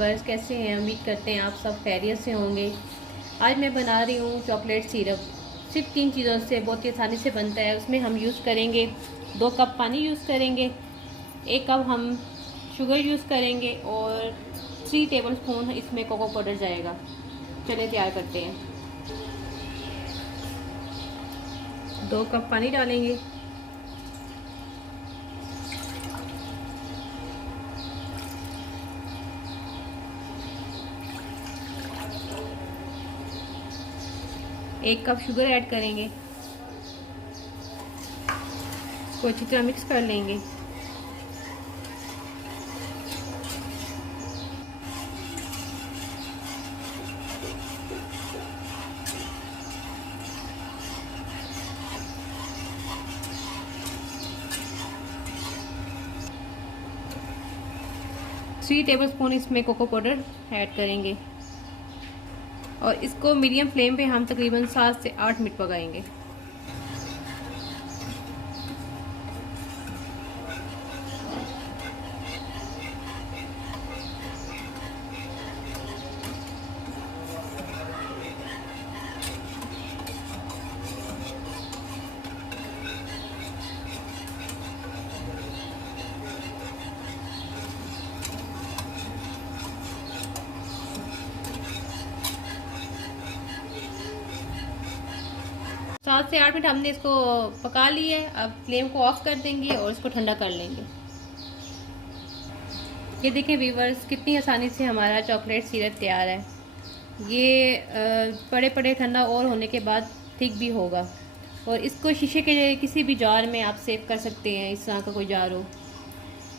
Viewers, कैसे हैं? उम्मीद करते हैं आप सब खैरियत से होंगे। आज मैं बना रही हूँ चॉकलेट सिरप। सिर्फ 3 चीज़ों से बहुत ही आसानी से बनता है। उसमें हम यूज़ करेंगे 2 कप पानी यूज़ करेंगे, 1 कप हम शुगर यूज़ करेंगे और 3 टेबल स्पून इसमें कोको पाउडर जाएगा। चलिए तैयार करते हैं। 2 कप पानी डालेंगे, एक कप शुगर ऐड करेंगे, इसको अच्छी तरह मिक्स कर लेंगे। थ्री टेबल स्पून इसमें कोको पाउडर ऐड करेंगे और इसको मीडियम फ्लेम पे हम तकरीबन 7 से 8 मिनट पकाएंगे। सात से 8 मिनट हमने इसको पका लिए। अब फ्लेम को ऑफ कर देंगे और इसको ठंडा कर लेंगे। ये देखें व्यूवर्स, कितनी आसानी से हमारा चॉकलेट सिरप तैयार है। ये पड़े पड़े ठंडा और होने के बाद थिक भी होगा और इसको शीशे के किसी भी जार में आप सेव कर सकते हैं। इस तरह का कोई जार हो।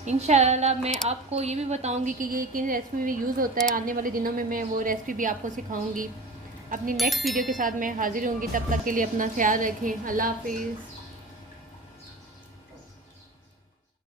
इंशाल्लाह मैं आपको ये भी बताऊंगी कि ये किस रेसिपी में यूज़ होता है। आने वाले दिनों में मैं वो रेसिपी भी आपको सिखाऊंगी। अपनी नेक्स्ट वीडियो के साथ मैं हाजिर होंगी। तब तक के लिए अपना ख्याल रखें। अल्लाह हाफिज़।